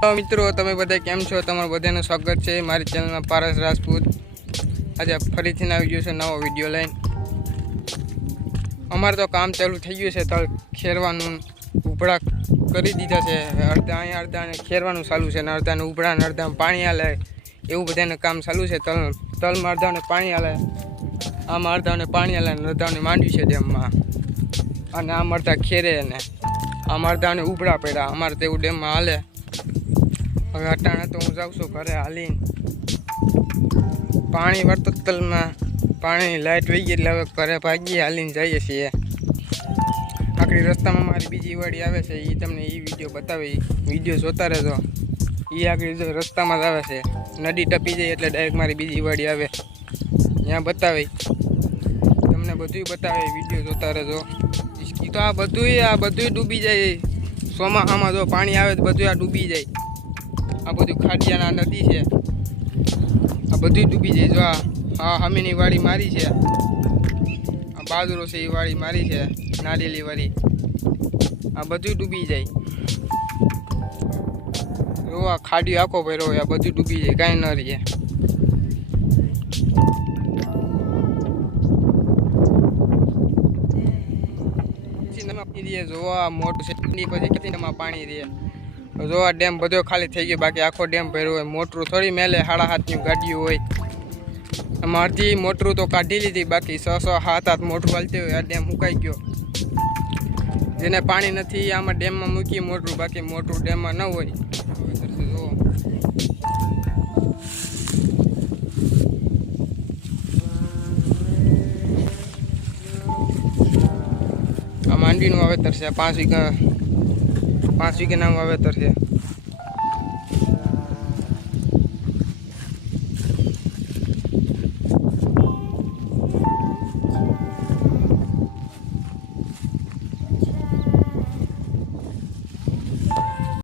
તો મિત્રો તમે બધા કેમ છો? તમારું બધાનું સ્વાગત છે મારી ચેનલમાં પારસ રાજપૂત। આજે ફરીથી આવી ગયો છે નવો વિડીયો લઈને। અમારે તો કામ ચાલુ થઈ ગયું છે, તલ ખેરવાનું ઉપડા કરી દીધા છે। અડધા અહીંયા અડધાને ખેરવાનું ચાલુ છે ને અડધાને ઉપડા ને અડધાને પાણી હાલે એવું બધાને કામ ચાલુ છે। તલમાં અડધાને પાણી હાલે, આમાં અડધાને પાણી હાલે ને અડધાને માંડવી છે ડેમમાં, અને આમ અડધા ખેરે ને આમ અડધાને ઉપડા પડ્યા। અમારે તેવું ડેમમાં હાલે। હવે અટાણે તો હું જાઉં છું ઘરે હાલીને। પાણી વળતો તલમાં પાણીની લાઇટ વહી ગઈ એટલે હવે ઘરે ભાગીએ હાલીને જઈએ છીએ। આખરી રસ્તામાં મારી બીજી વાડી આવે છે, એ તમને એ વિડીયો બતાવે, વિડીયો જોતા રહેજો। એ આખરી રસ્તામાં જ આવે છે, નદી ટપી જાય એટલે ડાયરેક્ટ મારી બીજી વાડી આવે, ત્યાં બતાવે, તમને બધું બતાવે, વિડીયો જોતા રહેજો। તો આ બધું ડૂબી જાય ચોમાસામાં, જો પાણી આવે તો બધું આ ડૂબી જાય। આ બધું ખાડિયાના નદી છે, આ બધું ડૂબી જાય। જો આ હમીની વાડી મારી છે, આ બાજરો છે એ વાડી મારી છે, નાળિયેરી વાડી, આ બધું ડૂબી જાય। જો આ ખાડીઓ આખો ભર્યો હોય, આ બધું ડૂબી જાય, કાંઈ ન રહીએ। જોવા મોટું છે, પછી કેટલી પાણી રહે। જો આ ડેમ બધો ખાલી થઈ ગયો, બાકી આખો ડેમ ભર્યો હોય। મોટરું થોડી મેલે 7.5ની ગાડીઓ હોય, આમાં અડધી મોટરું તો કાઢી લીધી, બાકી 6-7 મોટરું હાલતી હોય। આ ડેમ મુકાઈ ગયો, જેને પાણી નથી આમાં ડેમમાં મૂકી મોટરું, બાકી મોટરું ડેમમાં ન હોય। આ માંડવીનું વાવેતર છે, 5 વીઘાના વાવેતર છે।